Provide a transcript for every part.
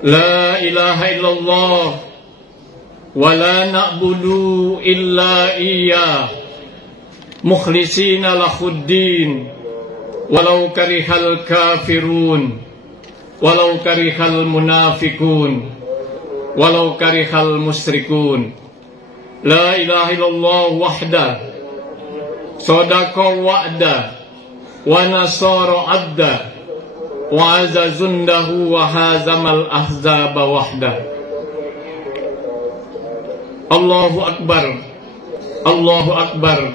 La ilaha illallah wa la na'budu illa iyyah mukhlisina lahuddin walau karihal kafirun walau karihal munafikun walau karihal musyrikun. La ilaha illallah wahda sadaqa wa'da wa nasara abda wa azazundahu wa hazamal ahzaba wahda. Allahu akbar, Allahu akbar,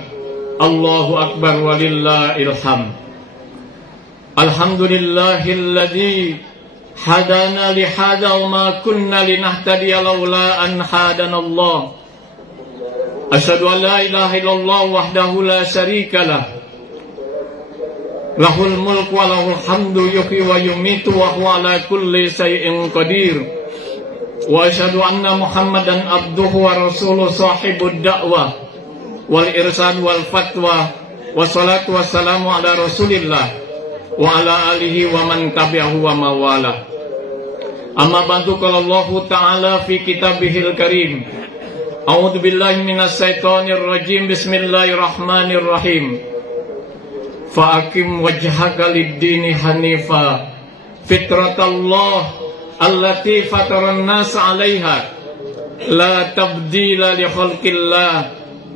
Allahu akbar walillahil hamd. Alhamdulillahilladzi hadana lihada wa ma kunna linahtadiya laula an hadanallah. Asyhadu an la ilaha illallah wahdahu la syarika lah. Lahul mulku wa lahul hamdu yuhyi wa yumitu wa huwa ala kulli syai'in qadir. Wa asyhadu anna Muhammadan abduhu wa rasuluhu sahibud da'wah wal irsad wal fatwa wa salatu wassalamu ala Rasulillah wa ala alihi wa man tabi'ahu wa mawala. Amma ba'du, qala Allah ta'ala fi kitabihil karim. A'udzu billahi minas syaitonir rajim. Bismillahirrahmanirrahim. Fa'akim wajhaka lid-dini hanifa fitratallah allati fataran nas 'alaiha la tabdila li khalqillah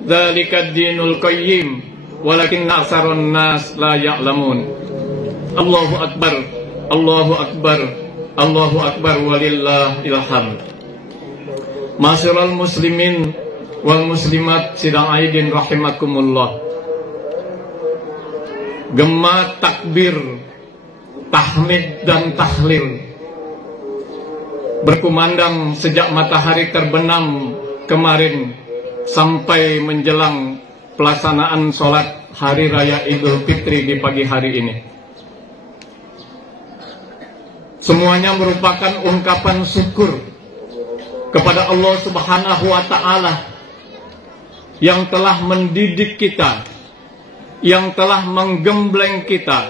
dzalika ad-dinul qayyim walakinna aktsaran nas la ya'lamun. Allahu akbar, Allahu akbar, Allahu akbar walillahil hamd. Ma'asyiral muslimin wal muslimat sidang aidin rahimakumullah. Gema takbir, tahmid dan tahlil berkumandang sejak matahari terbenam kemarin sampai menjelang pelaksanaan sholat hari raya Idul Fitri di pagi hari ini. Semuanya merupakan ungkapan syukur kepada Allah Subhanahu wa ta'ala yang telah mendidik kita, yang telah menggembleng kita,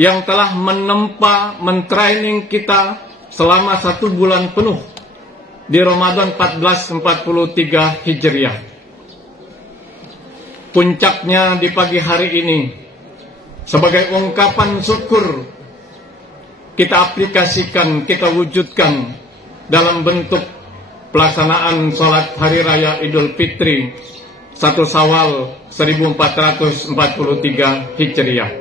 yang telah menempa, mentraining kita selama 1 bulan penuh di Ramadan 1443 Hijriah. Puncaknya di pagi hari ini, sebagai ungkapan syukur, kita aplikasikan, kita wujudkan dalam bentuk pelaksanaan sholat hari raya Idul Fitri 1 Syawal 1443 Hijriah.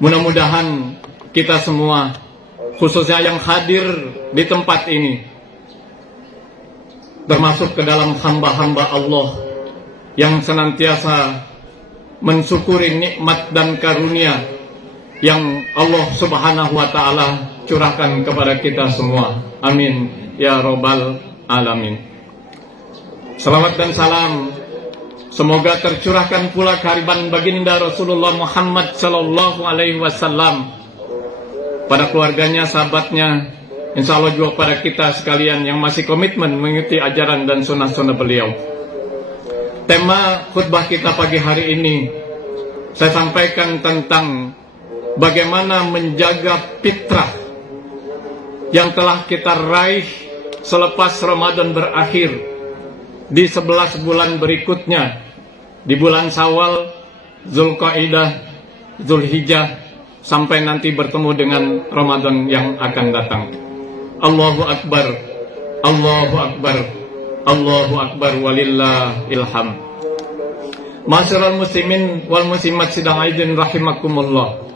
Mudah-mudahan kita semua, khususnya yang hadir di tempat ini, termasuk ke dalam hamba-hamba Allah yang senantiasa mensyukuri nikmat dan karunia yang Allah Subhanahu wa ta'ala curahkan kepada kita semua. Amin ya rabbal alamin. Salawat dan salam semoga tercurahkan pula kehadiran baginda Rasulullah Muhammad sallallahu alaihi wasallam pada keluarganya, sahabatnya, insya Allah juga pada kita sekalian yang masih komitmen mengikuti ajaran dan sunnah-sunnah beliau. Tema khutbah kita pagi hari ini saya sampaikan tentang bagaimana menjaga fitrah yang telah kita raih selepas Ramadan berakhir di 11 bulan berikutnya, di bulan Syawal, Zulqaidah, Zulhijjah, sampai nanti bertemu dengan Ramadan yang akan datang. Allahu akbar, Allahu akbar, Allahu akbar walillahil hamd. Ma'asyiral muslimin wal muslimat sidang aidin rahimakumullah.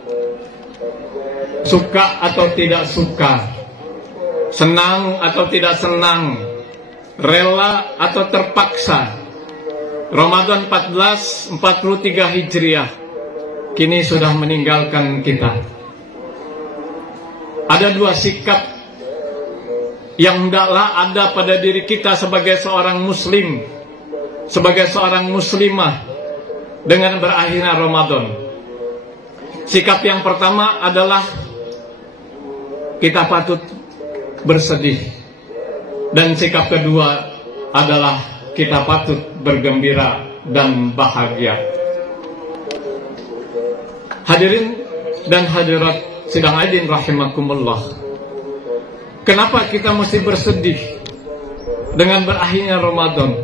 Suka atau tidak suka, senang atau tidak senang, rela atau terpaksa, Ramadan 1443 Hijriah kini sudah meninggalkan kita. Ada 2 sikap yang hendaklah ada pada diri kita sebagai seorang muslim, sebagai seorang muslimah dengan berakhirnya Ramadan. Sikap yang pertama adalah kita patut bersedih, dan sikap kedua adalah kita patut bergembira dan bahagia. Hadirin dan hadirat sidang aidin rahimakumullah. Kenapa kita mesti bersedih dengan berakhirnya Ramadan?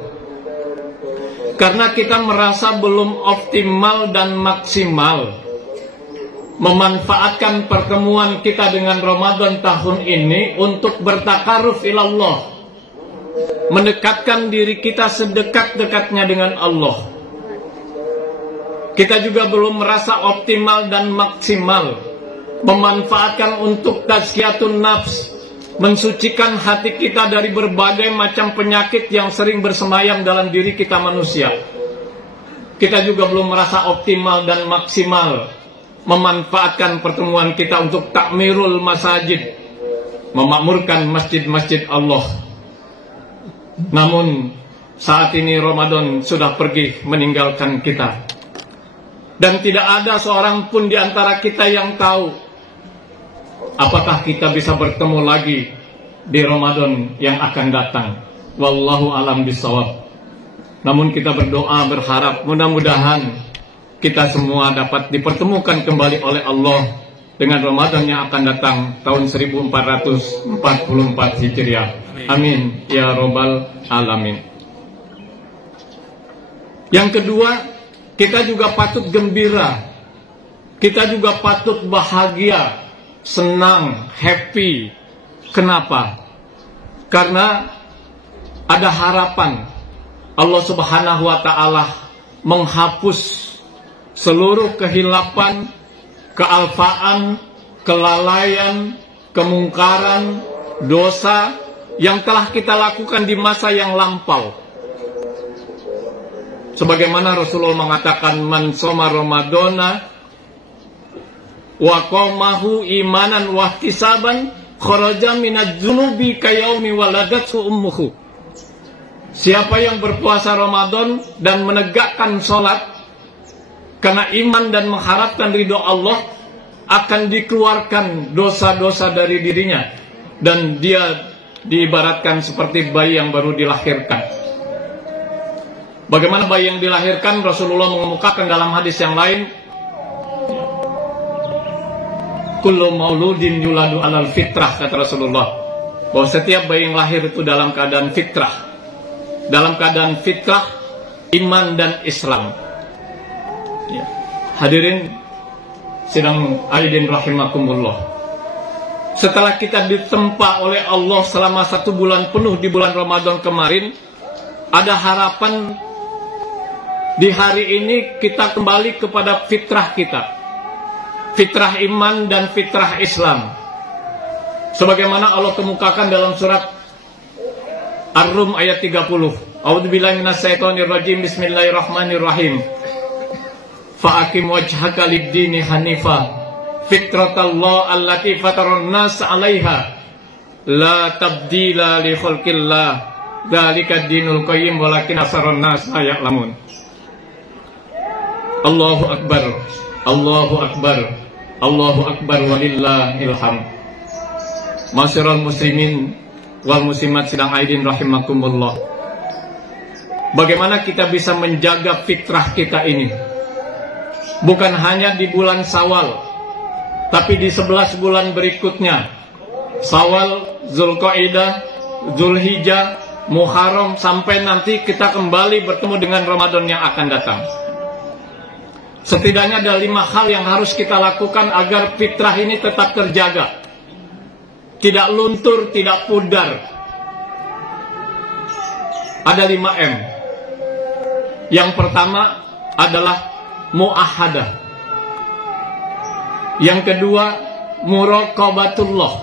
Karena kita merasa belum optimal dan maksimal memanfaatkan pertemuan kita dengan Ramadan tahun ini untuk bertakaruf ilallah, mendekatkan diri kita sedekat-dekatnya dengan Allah. Kita juga belum merasa optimal dan maksimal memanfaatkan untuk tazkiyatun nafs, mensucikan hati kita dari berbagai macam penyakit yang sering bersemayam dalam diri kita manusia. Kita juga belum merasa optimal dan maksimal memanfaatkan pertemuan kita untuk takmirul masajid, memakmurkan masjid-masjid Allah. Namun saat ini Ramadan sudah pergi meninggalkan kita, dan tidak ada seorang pun di antara kita yang tahu apakah kita bisa bertemu lagi di Ramadan yang akan datang. Wallahu alam bisawab. Namun kita berdoa berharap mudah-mudahan kita semua dapat dipertemukan kembali oleh Allah dengan Ramadan yang akan datang tahun 1444 Hijriah. Amin ya robbal alamin. Yang kedua, kita juga patut gembira, kita juga patut bahagia, senang, happy. Kenapa? Karena ada harapan Allah Subhanahu wa ta'ala menghapus seluruh kehilapan, kealfaan, kelalaian, kemungkaran, dosa yang telah kita lakukan di masa yang lampau. Sebagaimana Rasulullah mengatakan, man soma Ramadana wa qamahu imanan wa ihtisaban kharaja minadz dzunubi kayaumi waladatu ummuhu. Siapa yang berpuasa Ramadan dan menegakkan sholat karena iman dan mengharapkan ridho Allah, akan dikeluarkan dosa-dosa dari dirinya, dan dia diibaratkan seperti bayi yang baru dilahirkan. Bagaimana bayi yang dilahirkan? Rasulullah mengemukakan dalam hadis yang lain, kullu mauludin yuladu alal fitrah, kata Rasulullah, bahwa setiap bayi yang lahir itu dalam keadaan fitrah, dalam keadaan fitrah, iman dan Islam. Ya. Hadirin sidang aidin rahimakumullah, setelah kita ditempa oleh Allah selama 1 bulan penuh di bulan Ramadan kemarin, ada harapan di hari ini kita kembali kepada fitrah kita, fitrah iman dan fitrah Islam, sebagaimana Allah kemukakan dalam surat Ar-Rum ayat 30. A'udzubillahi minasyaitonirrajim. Bismillahirrahmanirrahim. Fa'akim wajhaka lid-dini hanifa fitratallah allati fataran nas 'alaiha la tabdila li khalqillah dzalika ad-dinul qayyim walakin aksarun nas la ya'lamun. Allahu akbar, Allahu akbar, Allahu akbar walillahil hamd. Masyiral muslimin wal muslimat sidang aidin rahimakumullah, bagaimana kita bisa menjaga fitrah kita ini, bukan hanya di bulan Syawal, tapi di 11 bulan berikutnya, Syawal, Zulqa'dah, Zulhijjah, Muharram, sampai nanti kita kembali bertemu dengan Ramadan yang akan datang. Setidaknya ada 5 hal yang harus kita lakukan agar fitrah ini tetap terjaga, tidak luntur, tidak pudar. Ada 5M. Yang pertama adalah mu'ahadah. Yang kedua muraqabatullah.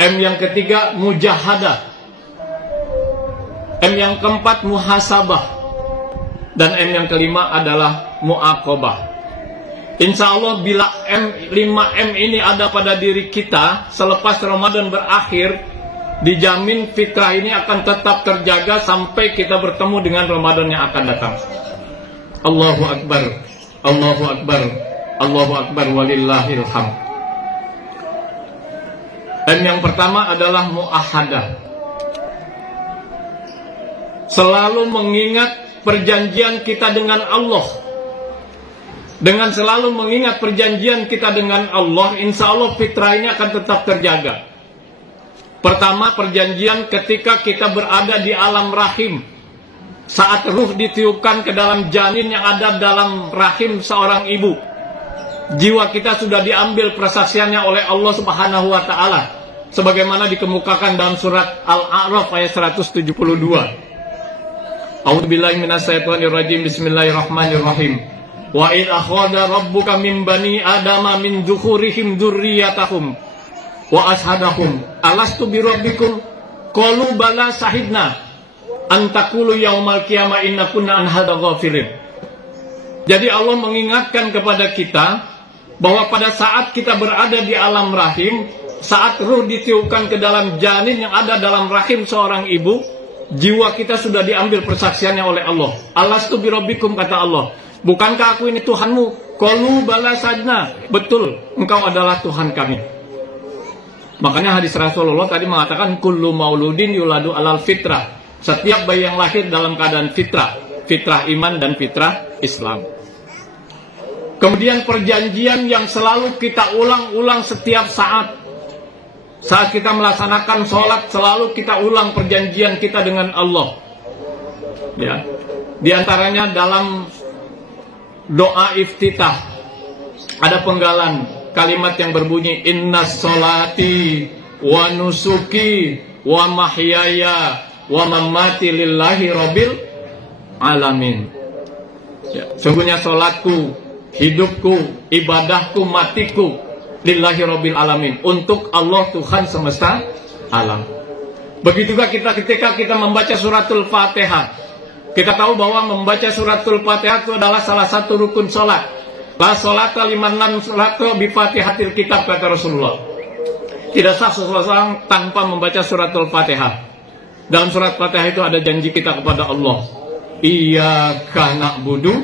M yang ketiga mujahadah. M yang keempat muhasabah. Dan M yang kelima adalah mu'aqabah. Insya Allah bila 5M ini ada pada diri kita selepas Ramadan berakhir, dijamin fitrah ini akan tetap terjaga sampai kita bertemu dengan Ramadan yang akan datang. Allahu akbar, Allahu akbar, Allahu akbar walillahil hamd. Dan yang pertama adalah mu'ahadah. Selalu mengingat perjanjian kita dengan Allah. Dengan selalu mengingat perjanjian kita dengan Allah, insya Allah fitrah ini akan tetap terjaga. Pertama, perjanjian ketika kita berada di alam rahim. Saat ruh ditiupkan ke dalam janin yang ada dalam rahim seorang ibu, jiwa kita sudah diambil persaksiannya oleh Allah Subhanahu wa taala, sebagaimana dikemukakan dalam surat Al-A'raf ayat 172. A'udzubillahi minasyaitonirrajim. Bismillahirrahmanirrahim. Wa id akhadha rabbuka min bani adama min dzukhrihim dzurriyyatahum wa ashhadahum alastu birabbikum qalu bala shahidna antakulu yaumal qiyamah inna kunna an hadza ghafilin. Jadi Allah mengingatkan kepada kita bahwa pada saat kita berada di alam rahim, saat ruh ditiupkan ke dalam janin yang ada dalam rahim seorang ibu, jiwa kita sudah diambil persaksiannya oleh Allah. Alastu birabbikum, kata Allah, bukankah aku ini Tuhanmu? Qalu bala shahidna, betul, engkau adalah Tuhan kami. Makanya hadis Rasulullah tadi mengatakan kullu mauludin yuladu alal fitrah. Setiap bayi yang lahir dalam keadaan fitrah, fitrah iman dan fitrah Islam. Kemudian perjanjian yang selalu kita ulang-ulang setiap saat. Saat kita melaksanakan sholat, selalu kita ulang perjanjian kita dengan Allah. Ya, di antaranya dalam doa iftitah ada penggalan kalimat yang berbunyi innas sholati wa nusuki wa mahyaya wa mamati lillahi rabbil alamin. Ya, sungguhnya sholatku, hidupku, ibadahku, matiku lillahi rabbil alamin, untuk Allah Tuhan semesta alam. Begitu juga ketika kita membaca suratul Fatihah, kita tahu bahwa membaca suratul Fatihah itu adalah salah satu rukun sholat. La sholata liman lam yaqra bi Fatihatil kitab, kata Rasulullah. Tidak sah seseorang tanpa membaca suratul Fatihah. Dalam surat Fatihah itu ada janji kita kepada Allah. Iyyaka na'budu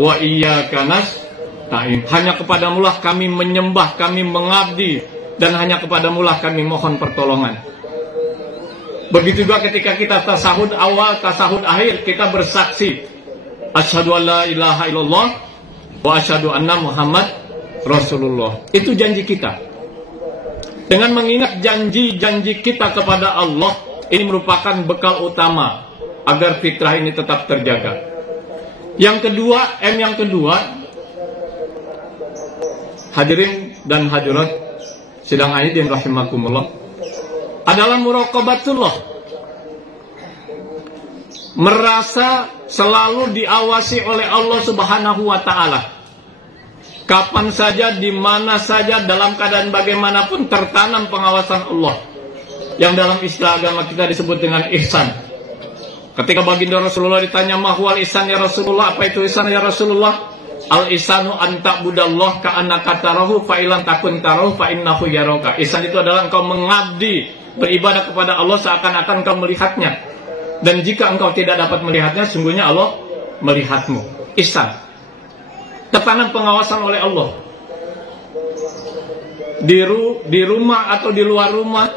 wa iyyaka nasta'in. Hanya kepadamulah kami menyembah, kami mengabdi, dan hanya kepadamulah kami mohon pertolongan. Begitu juga ketika kita tasahud awal, tasahud akhir, kita bersaksi asyhadu an la ilaha illallah wa asyhadu anna Muhammad Rasulullah. Itu janji kita. Dengan mengingat janji-janji kita kepada Allah, ini merupakan bekal utama agar fitrah ini tetap terjaga. Yang kedua, yang kedua, hadirin dan hadirat sidang aidin rahimakumullah, adalah muraqabatullah. Merasa selalu diawasi oleh Allah Subhanahu wa taala. Kapan saja, di mana saja, dalam keadaan bagaimanapun tertanam pengawasan Allah, yang dalam istilah agama kita disebut dengan ihsan. Ketika baginda Rasulullah ditanya mahwal ihsan ya Rasulullah, apa itu ihsan ya Rasulullah? Al ihsanu an ta'budallah ka'annaka tarahu fa illam takun tarahu fa innahu yaraka. Ihsan itu adalah engkau mengabdi, beribadah kepada Allah seakan-akan engkau melihatnya, dan jika engkau tidak dapat melihatnya, sungguhnya Allah melihatmu. Ihsan, tertanam pengawasan oleh Allah di rumah atau di luar rumah,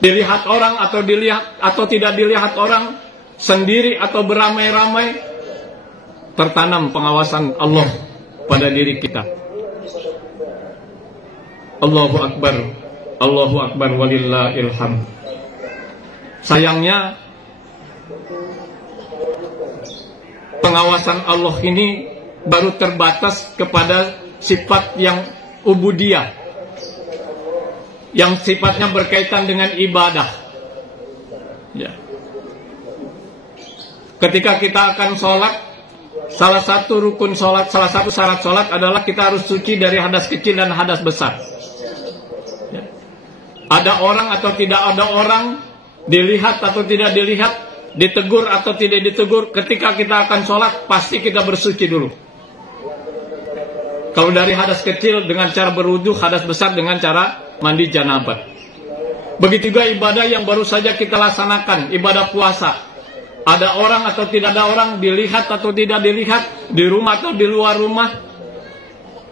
dilihat orang atau dilihat atau tidak dilihat orang, sendiri atau beramai-ramai, tertanam pengawasan Allah pada diri kita. Allahu Akbar, Allahu Akbar walillahil hamd. Sayangnya pengawasan Allah ini baru terbatas kepada sifat yang ubudiyah, yang sifatnya berkaitan dengan ibadah. Ya. Ketika kita akan sholat, salah satu rukun sholat, salah satu syarat sholat adalah kita harus suci dari hadas kecil dan hadas besar. Ya. Ada orang atau tidak ada orang, dilihat atau tidak dilihat, ditegur atau tidak ditegur, ketika kita akan sholat pasti kita bersuci dulu. Kalau dari hadas kecil dengan cara berwudu, hadas besar dengan cara mandi janabat. Begitu juga ibadah yang baru saja kita laksanakan, ibadah puasa. Ada orang atau tidak ada orang, dilihat atau tidak dilihat, di rumah atau di luar rumah,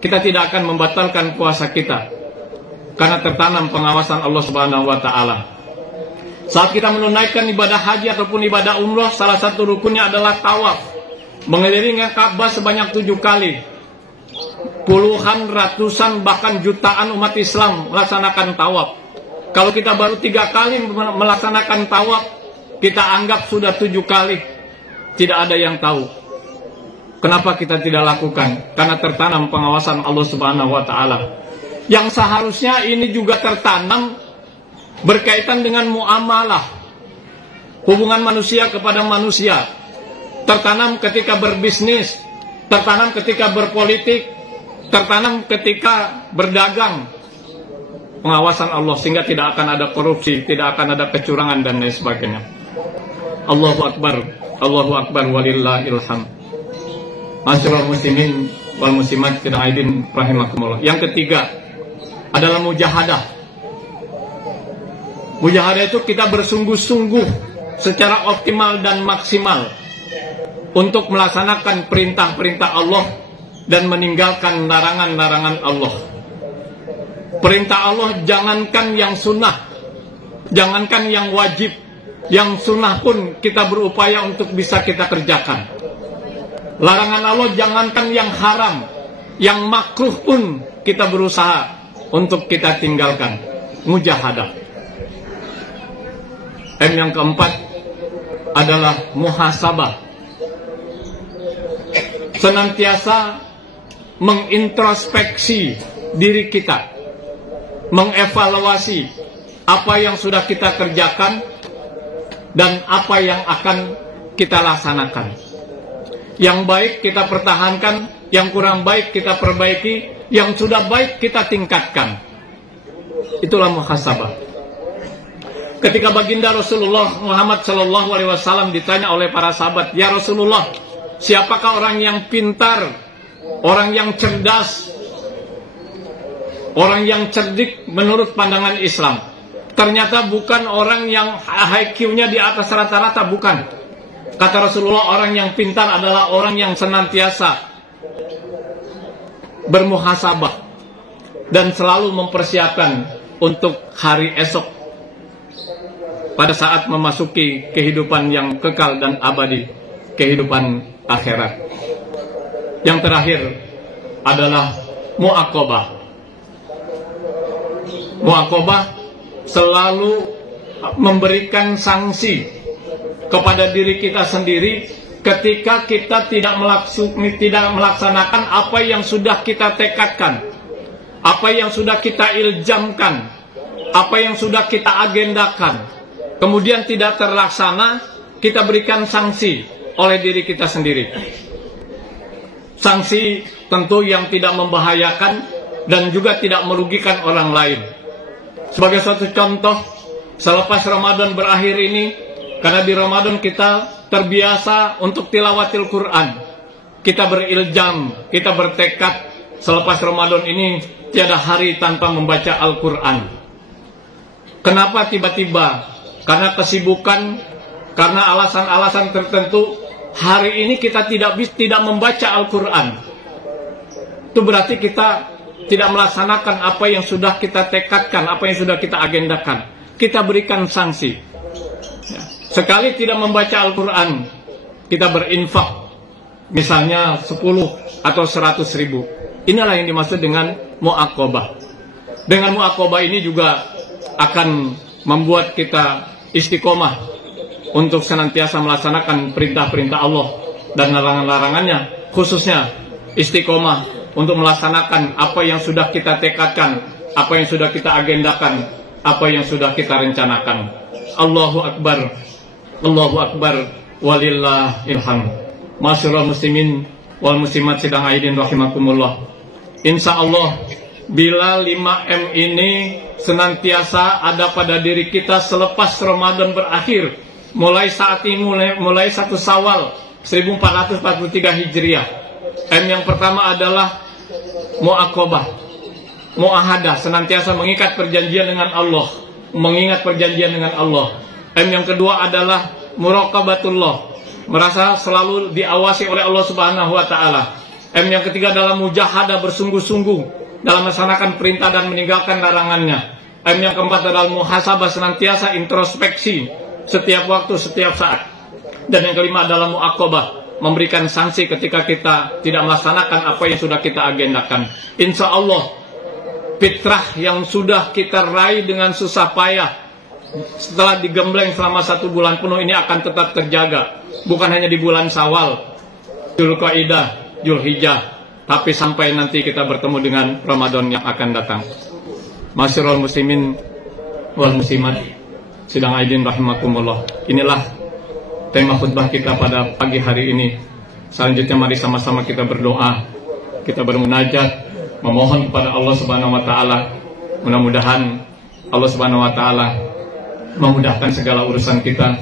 kita tidak akan membatalkan puasa kita, karena tertanam pengawasan Allah Subhanahu wa taala. Saat kita menunaikan ibadah haji ataupun ibadah umrah, salah satu rukunnya adalah tawaf, mengelilingi Ka'bah sebanyak 7 kali. Puluhan, ratusan, bahkan jutaan umat Islam melaksanakan tawaf. Kalau kita baru 3 kali melaksanakan tawaf, kita anggap sudah 7 kali. Tidak ada yang tahu. Kenapa kita tidak lakukan? Karena tertanam pengawasan Allah Subhanahu wa Ta'ala. Yang seharusnya ini juga tertanam berkaitan dengan muamalah, hubungan manusia kepada manusia. Tertanam ketika berbisnis, tertanam ketika berpolitik, tertanam ketika berdagang. Pengawasan Allah, sehingga tidak akan ada korupsi, tidak akan ada kecurangan dan lain sebagainya. Allahu Akbar, Allahu Akbar, walillahil hamd. Masyaallah muslimin wal muslimat sidang aidin rahimakumullah. Yang ketiga adalah mujahadah. Mujahadah itu kita bersungguh-sungguh secara optimal dan maksimal untuk melaksanakan perintah-perintah Allah dan meninggalkan larangan-larangan Allah. Perintah Allah jangankan yang sunnah, jangankan yang wajib, yang sunnah pun kita berupaya untuk bisa kita kerjakan. Larangan Allah jangankan yang haram, yang makruh pun kita berusaha untuk kita tinggalkan. Mujahadah. Yang keempat adalah muhasabah. Senantiasa mengintrospeksi diri kita, mengevaluasi apa yang sudah kita kerjakan dan apa yang akan kita laksanakan. Yang baik kita pertahankan, yang kurang baik kita perbaiki, yang sudah baik kita tingkatkan. Itulah muhasabah. Ketika baginda Rasulullah Muhammad SAW ditanya oleh para sahabat, "Ya Rasulullah, siapakah orang yang pintar, orang yang cerdas, orang yang cerdik menurut pandangan Islam?" Ternyata bukan orang yang IQ-nya di atas rata-rata, bukan. Kata Rasulullah, orang yang pintar adalah orang yang senantiasa bermuhasabah dan selalu mempersiapkan untuk hari esok pada saat memasuki kehidupan yang kekal dan abadi, kehidupan akhirat. Yang terakhir adalah mu'aqabah. Mu'aqabah selalu memberikan sanksi kepada diri kita sendiri ketika kita tidak melaksanakan apa yang sudah kita tekadkan, apa yang sudah kita iljamkan, apa yang sudah kita agendakan, kemudian tidak terlaksana, kita berikan sanksi oleh diri kita sendiri. Sanksi tentu yang tidak membahayakan dan juga tidak merugikan orang lain. Sebagai suatu contoh, selepas Ramadan berakhir ini, karena di Ramadan kita terbiasa untuk tilawatil Quran, kita beriljam, kita bertekad selepas Ramadan ini tiada hari tanpa membaca Al-Quran. Kenapa tiba-tiba? Karena kesibukan, karena alasan-alasan tertentu, hari ini kita tidak membaca Al-Quran. Itu berarti kita tidak melaksanakan apa yang sudah kita tekadkan, apa yang sudah kita agendakan. Kita berikan sanksi. Sekali tidak membaca Al-Quran, kita berinfak, misalnya 10 atau 100 ribu. Inilah yang dimaksud dengan mu'aqabah. Dengan mu'aqabah ini juga akan membuat kita istiqomah untuk senantiasa melaksanakan perintah-perintah Allah dan larangan-larangannya. Khususnya istiqomah untuk melaksanakan apa yang sudah kita tekadkan, apa yang sudah kita agendakan, apa yang sudah kita rencanakan. Allahu Akbar, Allahu Akbar, walillahil hamd. Masyaallah muslimin wal muslimat sidang aidin rahimakumullah. Insyaallah bila 5M ini senantiasa ada pada diri kita selepas Ramadan berakhir, mulai saat ini, mulai 1 Syawal 1443 Hijriah. M yang pertama adalah mu'aqabah, mu'ahadah, senantiasa mengikat perjanjian dengan Allah, mengingat perjanjian dengan Allah. M yang kedua adalah muraqabatullah, merasa selalu diawasi oleh Allah Subhanahu wa Ta'ala. M yang ketiga adalah mujahadah, bersungguh-sungguh dalam melaksanakan perintah dan meninggalkan larangannya. M yang keempat adalah muhasabah, senantiasa introspeksi setiap waktu, setiap saat. Dan yang kelima adalah mu'aqabah, memberikan sanksi ketika kita tidak melaksanakan apa yang sudah kita agendakan. Insya Allah fitrah yang sudah kita raih dengan susah payah setelah digembleng selama 1 bulan penuh ini akan tetap terjaga, bukan hanya di bulan Syawal, Dzulqa'dah, Dzulhijjah, tapi sampai nanti kita bertemu dengan Ramadan yang akan datang. Masyarul muslimin wal muslimat, sidang aidin rahimakumullah. Inilah tema khutbah kita pada pagi hari ini. Selanjutnya mari sama-sama kita berdoa, kita bermunajat, memohon kepada Allah Subhanahu wa taala. Mudah-mudahan Allah Subhanahu wa taala memudahkan segala urusan kita,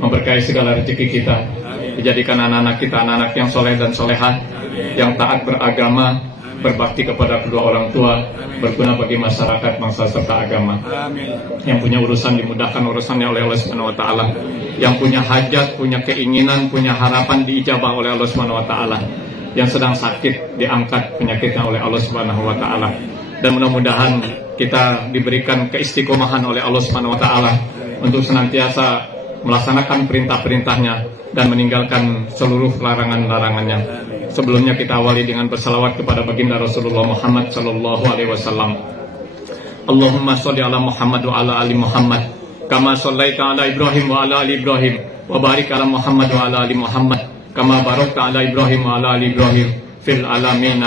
memberkahi segala rezeki kita, dijadikan anak-anak kita anak-anak yang soleh dan solehah, yang taat beragama, berbakti kepada kedua orang tua, berguna bagi masyarakat, bangsa serta agama. Yang punya urusan dimudahkan urusannya oleh Allah Subhanahu wa taala. Yang punya hajat, punya keinginan, punya harapan diijabah oleh Allah Subhanahu wa taala. Yang sedang sakit diangkat penyakitnya oleh Allah Subhanahu wa taala. Dan mudah-mudahan kita diberikan keistiqomahan oleh Allah Subhanahu wa taala untuk senantiasa melaksanakan perintah-perintahnya dan meninggalkan seluruh larangan-larangannya. Sebelumnya kita awali dengan bersalawat kepada baginda Rasulullah Muhammad sallallahu alaihi wasallam. Allahumma sholli ala Muhammad wa ala ali Muhammad kama shallaita ala Ibrahim wa ala ali Ibrahim wa barik ala Muhammad wa ala ali Muhammad kama barakta ala Ibrahim wa ala ali Ibrahim fil alamin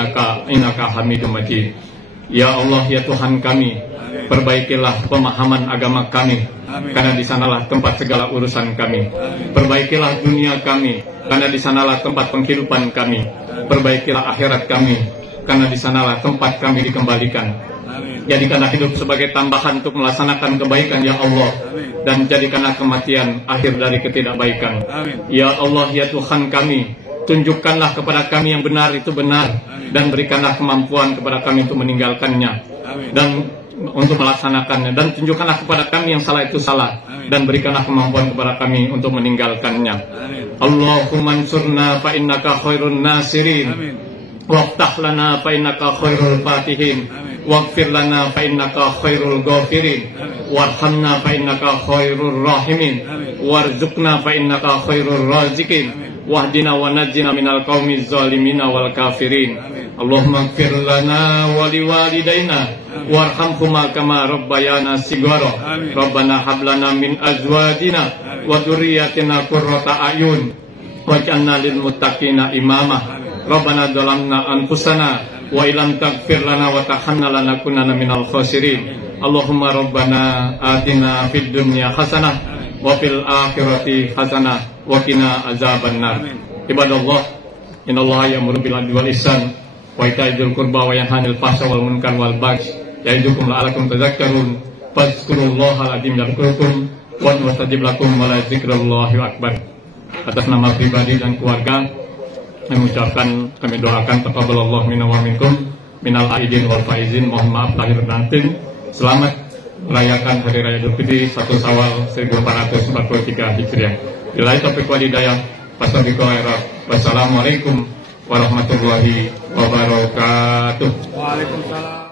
innaka Hamidum Majid. Ya Allah, ya Tuhan kami, perbaikilah pemahaman agama kami, karena di sanalah tempat segala urusan kami. Perbaikilah dunia kami, karena di sanalah tempat penghidupan kami. Perbaikilah akhirat kami, karena di sanalah tempat kami dikembalikan. Jadikanlah hidup sebagai tambahan untuk melaksanakan kebaikan, ya Allah, dan jadikanlah kematian akhir dari ketidakbaikan. Ya Allah, ya Tuhan kami, tunjukkanlah kepada kami yang benar itu benar, dan berikanlah kemampuan kepada kami untuk meninggalkannya dan untuk melaksanakannya, dan tunjukkanlah kepada kami yang salah itu salah, dan berikanlah kemampuan kepada kami untuk meninggalkannya. Allahumma ansurna fa innaka khairun nasirin, waftah lana fa innaka khairul fatihin, waghfir lana fa innaka khairul ghafirin, warhamna fa innaka khairur rahimin, warzuqna fa innaka khairur raziqin, wahdina wa najjina minal qaumiz zalimina wal kafirin. Allahumma ighfir lana wa liwalidayna warhamhuma kama rabbayana shighara. Rabbana hab lana min azwajina wa dhurriyyatina qurrata a'yun waj'alna lil muttaqina imama. Rabbana zalamna anfusana wa illam taghfir lana wa tarhamna lanakunanna minal khasirin. Allahumma rabbana atina fid dunya hasanah wa fil akhirati hasanah wa qina azabannar. Ibadallah, innallaha ya'muru bil adli wal ihsan wa ita'i dzil qurba wa yanha 'anil fahsya'i wal munkari wal baghi ya'idukum la'allakum tadhakkarun. Fadhkurullahal 'azim yadhkurkum wa yastajib lakum wa la dzikrullahi akbar. Atas nama pribadi dan keluarga kami doakan taqabbalallahu minna wa minkum minal aidin wal faizin. Mohon maaf lahir dan batin. Selamat merayakan Hari Raya Idul Fitri 1 Syawal 1443 Hijriah. Bila taufiq wal hidayah, wassalamualaikum warahmatullahi wabarakatuh. Waalaikumsalam.